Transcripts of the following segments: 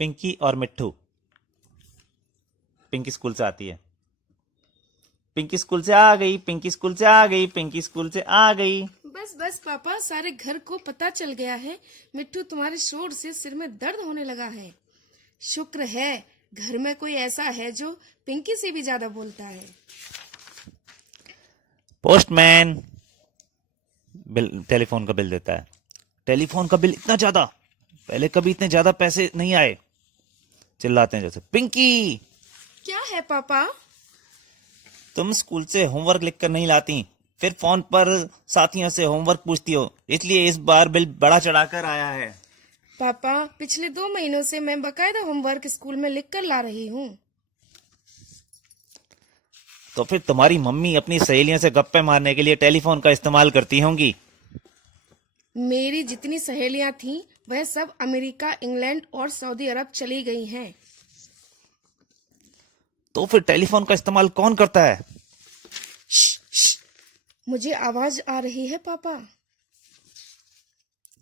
पिंकी और मिट्ठू। पिंकी स्कूल से आती है। पिंकी स्कूल से आ गई, पिंकी स्कूल से आ गई, पिंकी स्कूल से आ गई। बस बस पापा, सारे घर को पता चल गया है। मिट्टू, तुम्हारे शोर से सिर में दर्द होने लगा है। शुक्र है घर में कोई ऐसा है जो पिंकी से भी ज्यादा बोलता है। पोस्टमैन बिल, टेलीफोन का बिल देता है। टेलीफोन का बिल इतना ज्यादा, पहले कभी इतने ज्यादा पैसे नहीं आए। चिल्लाते हैं जैसे, पिंकी क्या है पापा? तुम स्कूल से होमवर्क लिखकर नहीं लाती, फिर फोन पर साथियों से होमवर्क पूछती हो, इसलिए इस बार बिल बड़ा चढ़ाकर आया है। पापा, पिछले 2 महीनों से मैं बकायदा होमवर्क स्कूल में लिख कर ला रही हूँ। तो फिर तुम्हारी मम्मी अपनी सहेलियों से गप्पे मारने के लिए टेलीफोन का इस्तेमाल करती होंगी। मेरी जितनी सहेलियां थीं वह सब अमेरिका, इंग्लैंड और सऊदी अरब चली गई हैं। तो फिर टेलीफोन का इस्तेमाल कौन करता है? मुझे आवाज आ रही है पापा।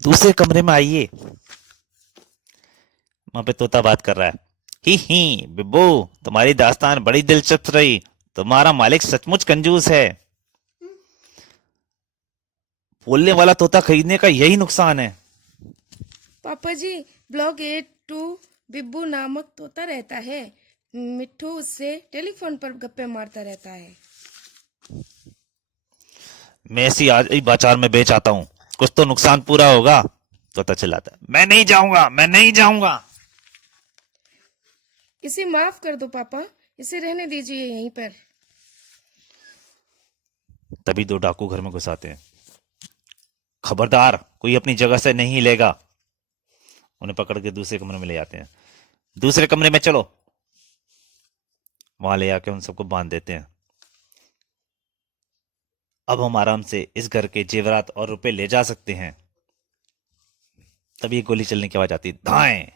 दूसरे कमरे में आइए। वहां पे तोता बात कर रहा है। ही बिब्बू, तुम्हारी दास्तान बड़ी दिलचस्प रही। तुम्हारा मालिक सचमुच कंजूस है। बोलने वाला तोता खरीदने का यही नुकसान है। पापा जी, ब्लॉक 8 2 बिब्बू नामक तोता रहता है। मिट्ठू उससे टेलीफोन पर गप्पे मारता रहता है। मैं इसी आज ही बाजार में बेच आता हूँ, कुछ तो नुकसान पूरा होगा। तोता चिल्लाता है, मैं नहीं जाऊंगा, मैं नहीं जाऊंगा। इसे माफ कर दो पापा, इसे रहने दीजिए यहीं पर। तभी दो डाकू घर में घुस आते हैं। खबरदार, कोई अपनी जगह से नहीं हिलेगा। उन्हें पकड़ के दूसरे कमरे में ले जाते हैं। दूसरे कमरे में चलो। वहां ले आके उन सबको बांध देते हैं। अब हम आराम से इस घर के जेवरात और रुपए ले जा सकते हैं। तभी गोली चलने की आवाज आती है, धाएं।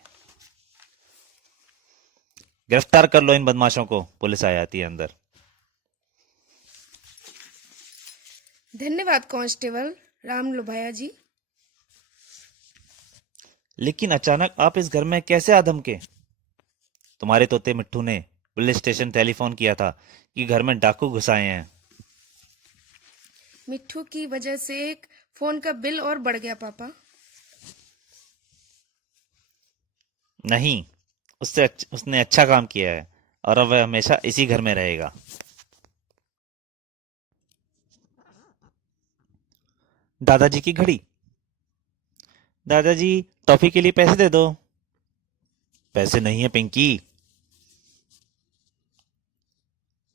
गिरफ्तार कर लो इन बदमाशों को। पुलिस आ जाती है अंदर। धन्यवाद कांस्टेबल राम लोभाया जी। लेकिन अचानक आप इस घर में कैसे आ धमके? तुम्हारे तोते मिट्ठू ने पुलिस स्टेशन टेलीफोन किया था कि घर में डाकू घुस आए हैं। मिट्ठू की वजह से एक फोन का बिल और बढ़ गया पापा। नहीं, उसने अच्छा काम किया है और अब वह हमेशा इसी घर में रहेगा। दादाजी की घड़ी। दादाजी, टॉफी के लिए पैसे दे दो। पैसे नहीं है पिंकी।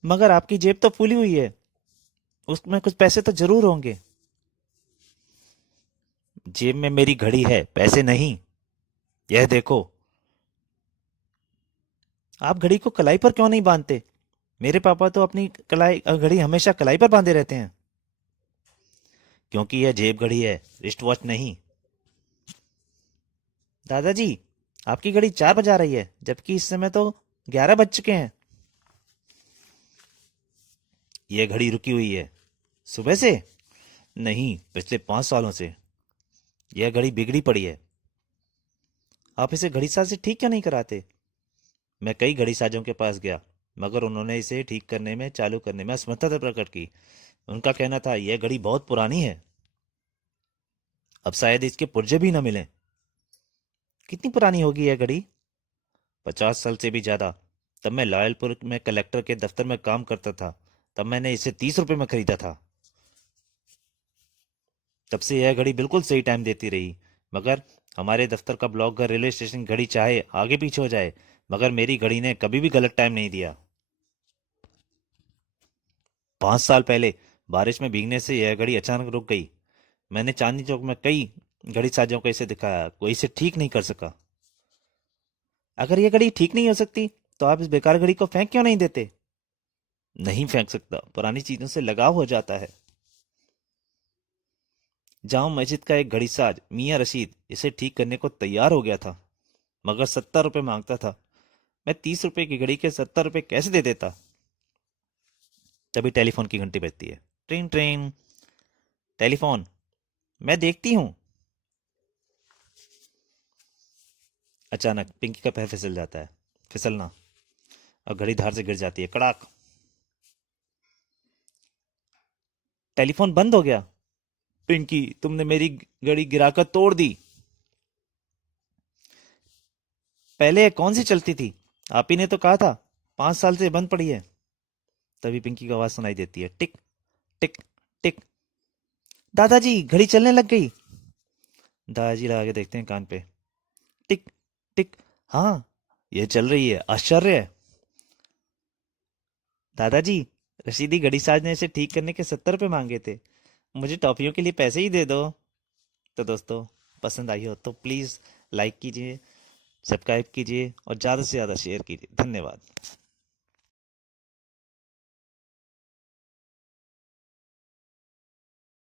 मगर आपकी जेब तो फूली हुई है, उसमें कुछ पैसे तो जरूर होंगे। जेब में मेरी घड़ी है, पैसे नहीं। यह देखो। आप घड़ी को कलाई पर क्यों नहीं बांधते? मेरे पापा तो अपनी कलाई घड़ी हमेशा कलाई पर बांधे रहते हैं। क्योंकि यह जेब घड़ी है, रिस्ट वॉच नहीं। दादाजी, आपकी घड़ी 4 बजा रही है, जबकि इस समय तो 11 बज चुके हैं। यह घड़ी रुकी हुई है। सुबह से? नहीं, पिछले 5 सालों से। यह घड़ी बिगड़ी पड़ी है। आप इसे घड़ी साज से ठीक क्यों नहीं कराते? मैं कई घड़ी साजों के पास गया, मगर उन्होंने इसे ठीक करने में, चालू करने में असमर्थता प्रकट की। उनका कहना था यह घड़ी बहुत पुरानी है, अब शायद इसके पुर्जे भी न मिले। कितनी पुरानी होगी यह घड़ी? 50 साल से भी ज्यादा। तब मैं लायलपुर में कलेक्टर के दफ्तर में काम करता था। तब मैंने इसे 30 रुपए में खरीदा था। तब से यह घड़ी बिल्कुल सही टाइम देती रही। मगर हमारे दफ्तर का ब्लॉक घर रेलवे स्टेशन घड़ी चाहे आगे पीछे हो जाए, मगर मेरी घड़ी ने कभी भी गलत टाइम नहीं दिया। 5 साल पहले बारिश में भीगने से यह घड़ी अचानक रुक गई। मैंने चांदनी चौक में कई घड़ी साजों को इसे दिखाया, कोई इसे ठीक नहीं कर सका। अगर यह घड़ी ठीक नहीं हो सकती तो आप इस बेकार घड़ी को फेंक क्यों नहीं देते? नहीं फेंक सकता, पुरानी चीजों से लगाव हो जाता है। जामा मस्जिद का एक घड़ी साज मियाँ रशीद इसे ठीक करने को तैयार हो गया था, मगर 70 रुपए मांगता था। मैं 30 रुपए की घड़ी के 70 रुपए कैसे दे देता? तभी टेलीफोन की घंटी बजती है। Train train. टेलीफोन। मैं देखती हूँ। अचानक पिंकी का पैर फिसल जाता है, फिसलना, और घड़ी धार से गिर जाती है, कड़ाक। टेलीफोन बंद हो गया। पिंकी, तुमने मेरी घड़ी गिराकर तोड़ दी। पहले ये कौन सी चलती थी? आप ही ने तो कहा था 5 साल से बंद पड़ी है। तभी पिंकी की आवाज सुनाई देती है, टिक टिक टिक। दादाजी, घड़ी चलने लग गई। दादाजी लगा के देखते हैं कान पे, टिक टिक। हाँ, ये चल रही है, आश्चर्य है। दादाजी, रशीदी घड़ी साज ने इसे ठीक करने के 70 रुपए मांगे थे, मुझे टॉफियों के लिए पैसे ही दे दो। तो दोस्तों, पसंद आई हो तो प्लीज़ लाइक कीजिए, सब्सक्राइब कीजिए और ज़्यादा से ज़्यादा शेयर कीजिए। धन्यवाद।